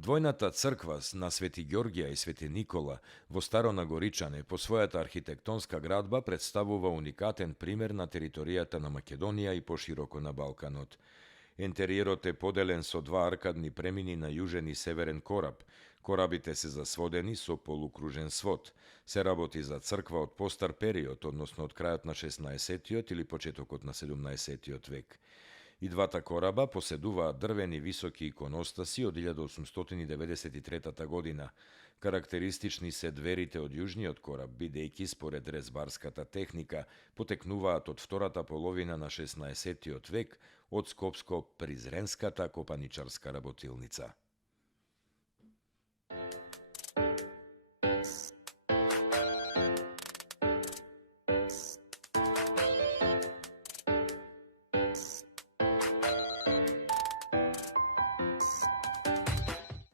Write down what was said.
Двојната црква на Свети Ѓорѓија и Свети Никола во Старонагоричане по својата архитектонска градба представува уникатен пример на територијата на Македонија и пошироко на Балканот. Ентериерот е поделен со два аркадни премини на јужен и северен кораб. Корабите се засводени со полукружен свод. Се работи за црква од постар период, односно од крајот на 16-тиот или почетокот на 17-тиот век. И двата кораба поседуваат дрвени високи иконостаси од 1893 година. Карактеристични се дверите од јужниот кораб, бидејќи според резбарската техника потекнуваат од втората половина на 16-тиот век од Скопско-Призренската копаничарска работилница.